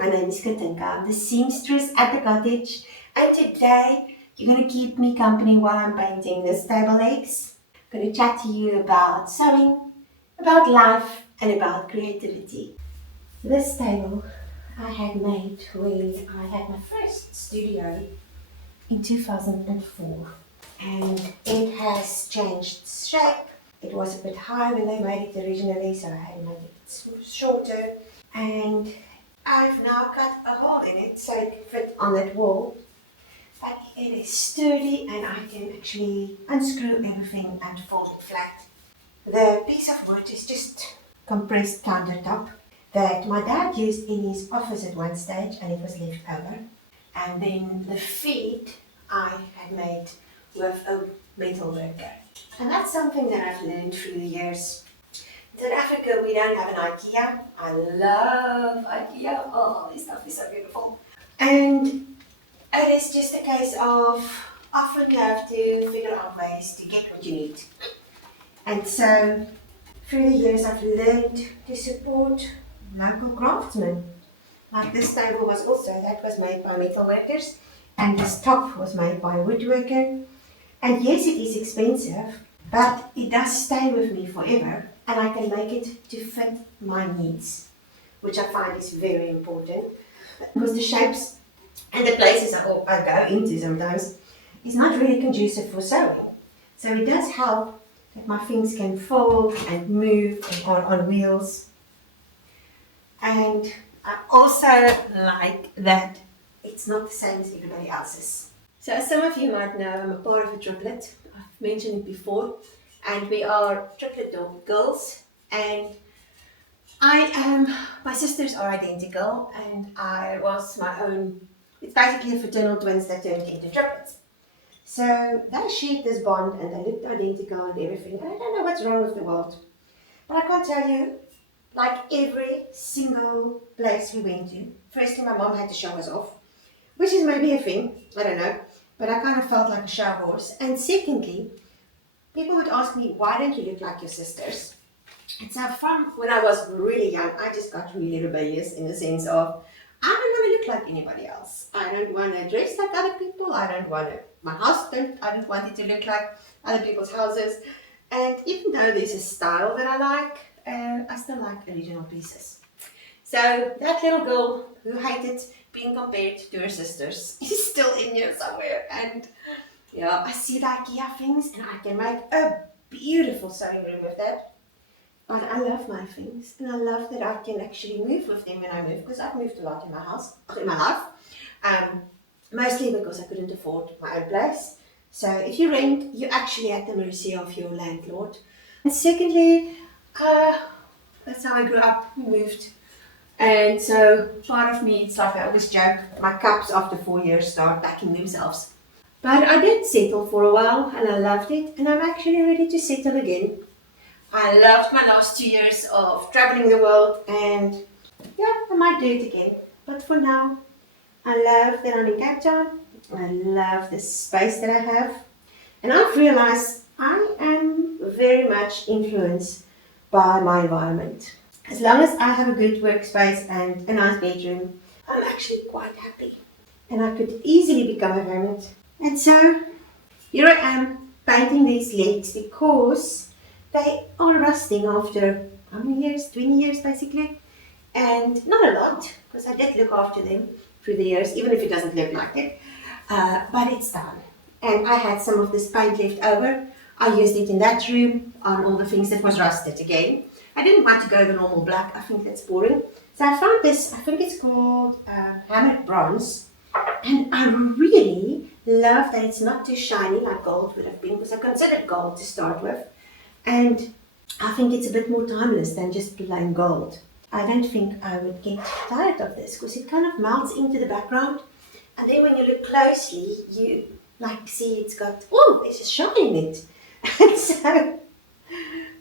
My name is Katinka. I'm the seamstress at the cottage, and today you're going to keep me company while I'm painting this table legs. I'm going to chat to you about sewing, about life, and about creativity. This table I had made when I had my first studio in 2004, and it has changed shape. It was a bit high when they made it originally, so I had to make it shorter, and I've now cut a hole in it so it can fit on that wall. But it is sturdy and I can actually unscrew everything and fold it flat. The piece of wood is just compressed countertop that my dad used in his office at one stage, and it was left over. And then the feet I had made with a metal worker. And that's something that I've learned through the years. In South Africa, we don't have an IKEA. I love IKEA. Oh, this stuff is so beautiful. And it is just a case of often you have to figure out ways to get what you need. And so through the years, I've learned to support local craftsmen. Like this table was made by metal workers, and this top was made by a woodworker. And yes, it is expensive, but it does stay with me forever, and I can make it to fit my needs, which I find is very important, because the shapes and the places I go into sometimes is not really conducive for sewing. So it does help that my things can fold and move on wheels. And I also like that it's not the same as everybody else's. So as some of you might know, I'm a part of a triplet. I've mentioned it before. And we are triplet girls. And my sisters are identical. And I was my own, it's basically a fraternal twins that turned into triplets. So they shared this bond and they looked identical and everything. I don't know what's wrong with the world. But I can't tell you, like every single place we went to, firstly my mom had to show us off, which is maybe a thing, I don't know, but I kind of felt like a show horse. And secondly, people would ask me, why don't you look like your sisters? And so from when I was really young, I just got really rebellious in the sense of, I don't want to look like anybody else. I don't want to dress like other people. I don't want to, my house I don't want it to look like other people's houses. And even though there's a style that I like, I still like original pieces. So that little girl who hated being compared to her sisters is still in here somewhere. And yeah, I see the IKEA things and I can make a beautiful sewing room with that. But I love my things, and I love that I can actually move with them when I move, because I've moved a lot in my life. Mostly because I couldn't afford my own place. So if you rent, you're actually at the mercy of your landlord. And secondly, that's how I grew up. We moved. And so part of me, it's like I always joke, my cups after 4 years start packing themselves. But I did settle for a while and I loved it, and I'm actually ready to settle again. I loved my last 2 years of traveling the world, and yeah, I might do it again. But for now, I love that I'm in Cape Town. I love the space that I have. And I've realized I am very much influenced by my environment. As long as I have a good workspace and a nice bedroom, I'm actually quite happy. And I could easily become a hermit. And so, here I am painting these legs because they are rusting after how many years? 20 years basically. And not a lot, because I did look after them through the years, even if it doesn't look like it. But it's done. And I had some of this paint left over. I used it in that room on all the things that was rusted again. I didn't want to go the normal black. I think that's boring. So I found this, I think it's called hammered bronze. And I really love that it's not too shiny like gold would have been, because I considered gold to start with. And I think it's a bit more timeless than just plain gold. I don't think I would get tired of this, because it kind of melts into the background. And then when you look closely, you like see it's got, oh, there's a shine in it. And so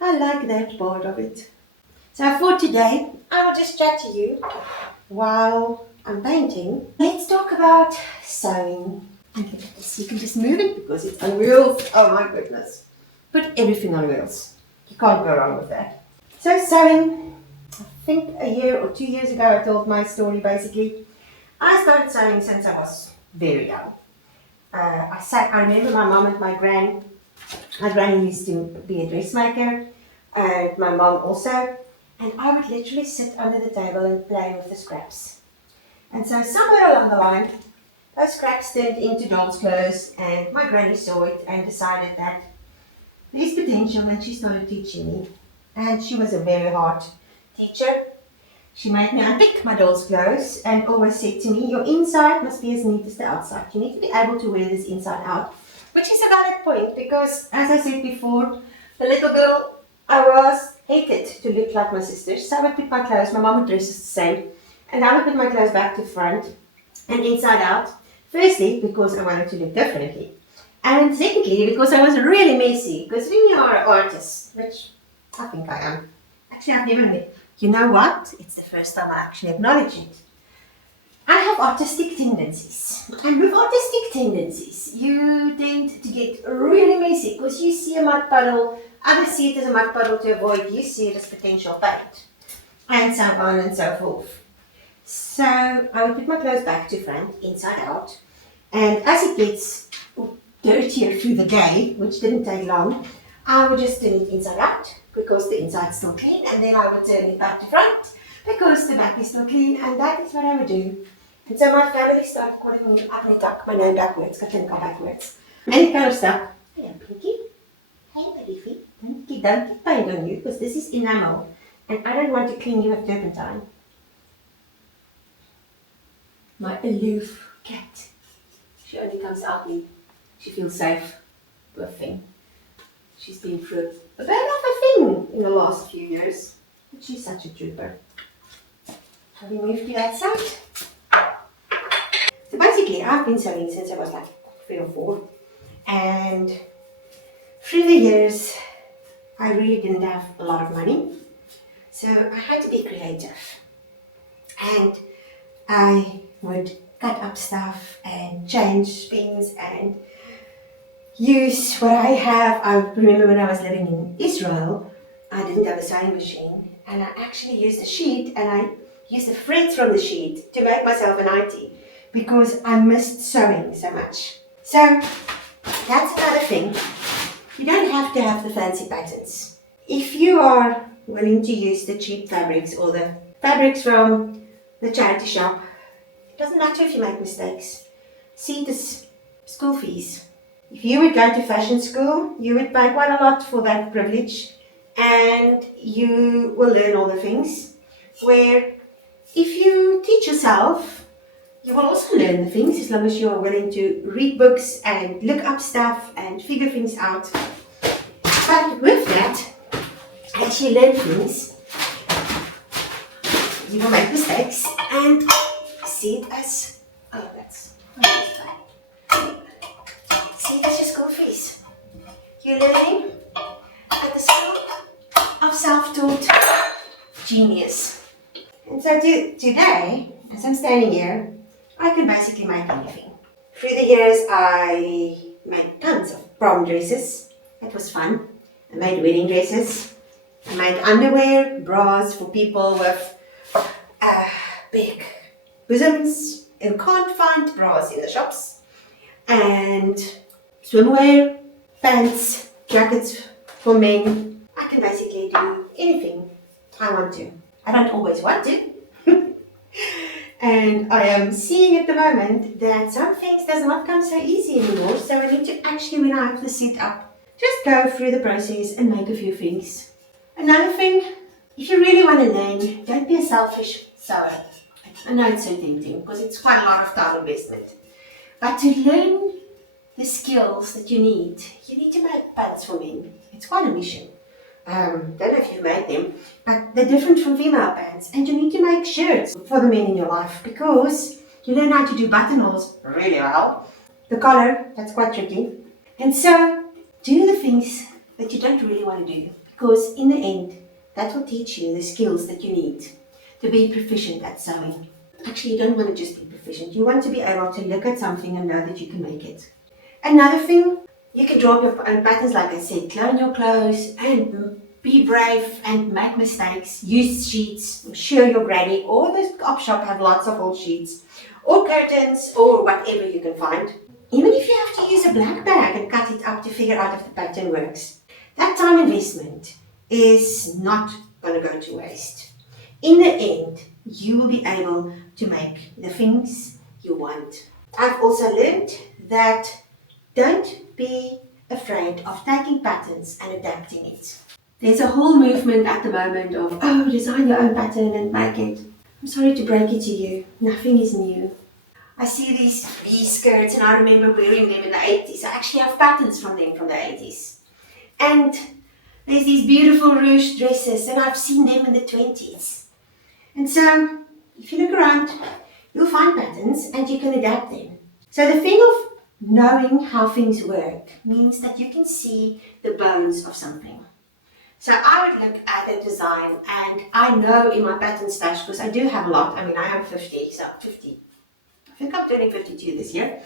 I like that part of it. So for today, I will just chat to you while I'm painting. Let's talk about sewing. And look at this, you can just move it because it's on wheels. Oh my goodness. Put everything on wheels. You can't go wrong with that. So sewing, think a year or 2 years ago I told my story basically. I started sewing since I was very young. I remember my mom and my granny. My granny used to be a dressmaker, and my mom also. And I would literally sit under the table and play with the scraps. And so somewhere along the line, those scraps turned into dolls' clothes, and my granny saw it and decided that there's potential, and she started teaching me. And she was a very hard teacher. She made me unpick my doll's clothes and always said to me, your inside must be as neat as the outside. You need to be able to wear this inside out. Which is a valid point because, as I said before, the little girl I was hated to look like my sisters. So I would pick my clothes, my mom would dress us the same. And I would put my clothes back to front and inside out. Firstly, because I wanted to look differently. And secondly, because I was really messy. Because when you are an artist, which I think I am. Actually, I've never met. You know what? It's the first time I actually acknowledge it. I have artistic tendencies. And with artistic tendencies, you tend to get really messy because you see a mud puddle, others see it as a mud puddle to avoid, you see it as potential paint. And so on and so forth. So I would put my clothes back to front, inside out. And as it gets dirtier through the day, which didn't take long, I would just turn it inside out because the inside's still clean, and then I would turn it back to front because the back is still clean, and that is what I would do. And so my family started calling me Ugly Duck, my name backwards, Katinka backwards. And it kind of stuck. Hello, Pinky. Hey, Leafy. Don't get paint on you because this is enamel, and I don't want to clean you with turpentine. My aloof cat. She only comes out when she feels safe. Poor thing. She's been through a bit of a thing in the last few years. But she's such a trooper. Have we moved to that side? So basically, I've been sewing since I was like 3 or 4. And through the years, I really didn't have a lot of money. So I had to be creative. And I would cut up stuff and change things and use what I have. I remember when I was living in Israel, I didn't have a sewing machine, and I actually used a sheet, and I used the threads from the sheet to make myself a nightie because I missed sewing so much. So that's another thing. You don't have to have the fancy patterns. If you are willing to use the cheap fabrics or the fabrics from the charity shop, it doesn't matter if you make mistakes. See this school fees. If you would go to fashion school, you would pay quite a lot for that privilege, and you will learn all the things. Where if you teach yourself, you will also learn the things as long as you are willing to read books and look up stuff and figure things out. But with that, as you learn things, you will make mistakes and see it as, oh, that's see it as your school fees. You're learning at the school of self-taught genius. And so today, as I'm standing here, I can basically make anything. Through the years, I made tons of prom dresses. That was fun. I made wedding dresses. I made underwear, bras for people with big bosoms and can't find bras in the shops. And swimwear, pants, jackets for men. I can basically do anything I want to. I don't always want to. And I am seeing at the moment that some things does not come so easy anymore. So I need to actually, when I have the set up, just go through the process and make a few things. Another thing, if you really want to learn, don't be a selfish sewer. I know it's so tempting because it's quite a lot of time investment. But to learn the skills that you need to make pants for men. It's quite a mission. Don't know if you've made them, but they're different from female pants. And you need to make shirts for the men in your life because you learn how to do buttonholes really well. The collar, that's quite tricky. And so, do the things that you don't really want to do because in the end, that will teach you the skills that you need to be proficient at sewing. Actually, you don't want to just be proficient. You want to be able to look at something and know that you can make it. Another thing, you can draw up your own patterns, like I said, clone your clothes and be brave and make mistakes. Use sheets. I'm sure your granny or the op shop have lots of old sheets, or curtains, or whatever you can find. Even if you have to use a black bag and cut it up to figure out if the pattern works, that time investment is not going to go to waste. In the end, you will be able to make the things you want. I've also learned that don't be afraid of taking patterns and adapting it. There's a whole movement at the moment of, oh, design your own pattern and make it. I'm sorry to break it to you, nothing is new. I see these V-skirts and I remember wearing them in the 80s. I actually have patterns from them from the 80s. And there's these beautiful ruched dresses and I've seen them in the 20s. And so, if you look around, you'll find patterns and you can adapt them. So the thing of knowing how things work means that you can see the bones of something. So I would look at a design and I know in my pattern stash, because I do have a lot, I mean I am 50, so 50. I think I'm turning 52 this year.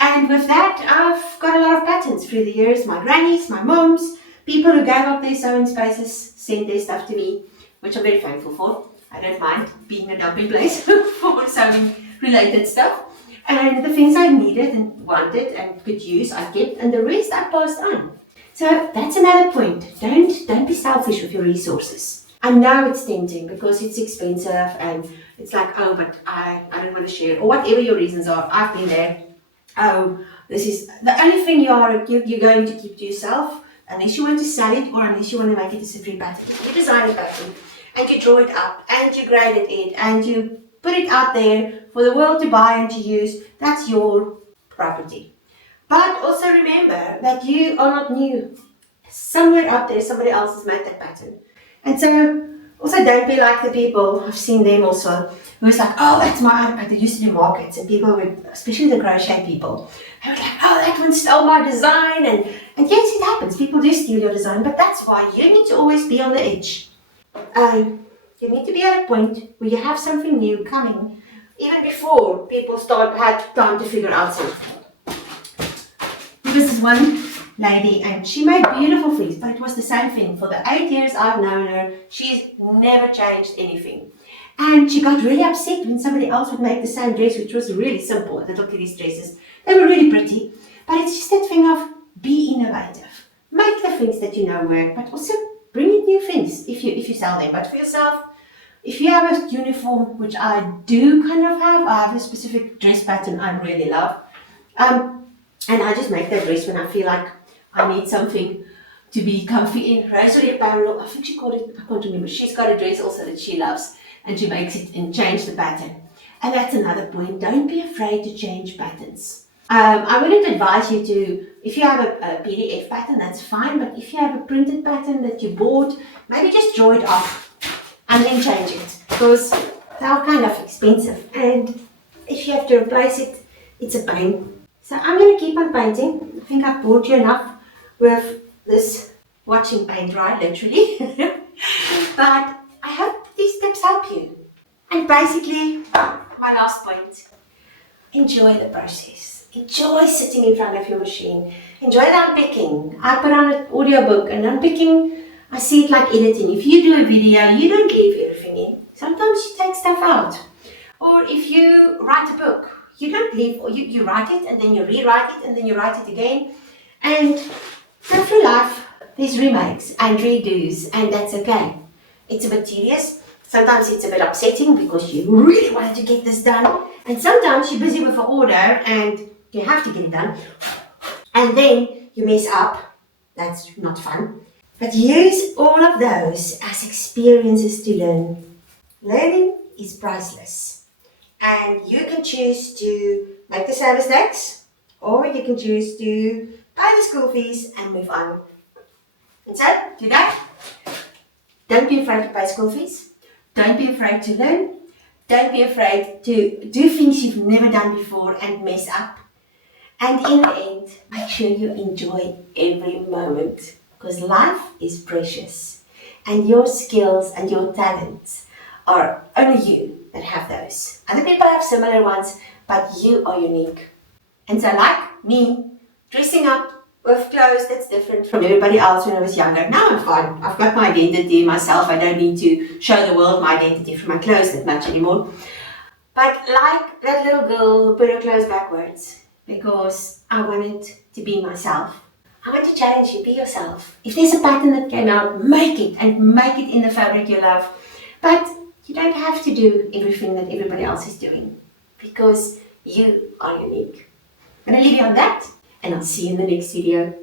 And with that, I've got a lot of patterns through the years. My grannies, my moms, people who gave up their sewing spaces sent their stuff to me, which I'm very thankful for. I don't mind being a dumping place for sewing related stuff. And the things I needed and wanted and could use, I kept, and the rest I passed on. So that's another point. Don't be selfish with your resources. I know it's tempting because it's expensive and it's like, oh, but I don't want to share it, or whatever your reasons are. I've been there. Oh, this is the only thing you're going to keep to yourself, unless you want to sell it or unless you want to make it as a free pattern. You design a pattern and you draw it up and you graded it and you put it out there for the world to buy and to use. That's your property. But also remember that you are not new. Somewhere out there, somebody else has made that pattern. And so, also don't be like the people, I've seen them also, who was like, oh, that's my own pattern. They used to do markets and people would, especially the crochet people, they were like, oh, that one stole my design. And yes, it happens. People do steal your design, but that's why you need to always be on the edge. You need to be at a point where you have something new coming, even before people had time to figure out something. There was this one lady and she made beautiful things, but it was the same thing. For the 8 years I've known her, she's never changed anything. And she got really upset when somebody else would make the same dress, which was really simple, little kitty's dresses. They were really pretty, but it's just that thing of be innovative. Make the things that you know work, but also bring in new things if you sell them. But for yourself, if you have a uniform, which I do kind of have, I have a specific dress pattern I really love. And I just make that dress when I feel like I need something to be comfy in. Rosary Apparel, I think she called it, I can't remember. She's got a dress also that she loves and she makes it and change the pattern. And that's another point. Don't be afraid to change patterns. I wouldn't advise you to, if you have a PDF pattern, that's fine. But if you have a printed pattern that you bought, maybe just draw it off and then change it, because they are kind of expensive. And if you have to replace it, it's a pain. So I'm going to keep on painting. I think I've bored you enough with this watching paint dry, literally. But I hope these tips help you. And basically, my last point, enjoy the process. Enjoy sitting in front of your machine. Enjoy the unpicking. I put on an audiobook and unpicking, I see it like editing. If you do a video, you don't leave everything in. Sometimes you take stuff out. Or if you write a book, you don't leave, or you write it and then you rewrite it and then you write it again. And go through life, there's remakes and redos, and that's okay. It's a bit tedious. Sometimes it's a bit upsetting because you really wanted to get this done. And sometimes you're busy with an order and you have to get it done. And then you mess up. That's not fun. But use all of those as experiences to learn. Learning is priceless. And you can choose to make the service tax, or you can choose to pay the school fees and move on. And so, do that. Don't be afraid to pay school fees. Don't be afraid to learn. Don't be afraid to do things you've never done before and mess up. And in the end, make sure you enjoy every moment, because life is precious. And your skills and your talents are only you that have those. Other people have similar ones, but you are unique. And so like me, dressing up with clothes that's different from everybody else when I was younger. Now I'm fine. I've got my identity myself. I don't need to show the world my identity from my clothes that much anymore. But like that little girl who put her clothes backwards because I wanted to be myself. I want to challenge you, be yourself. If there's a pattern that came out, make it and make it in the fabric you love. But you don't have to do everything that everybody else is doing because you are unique. I'm going to leave you on that and I'll see you in the next video.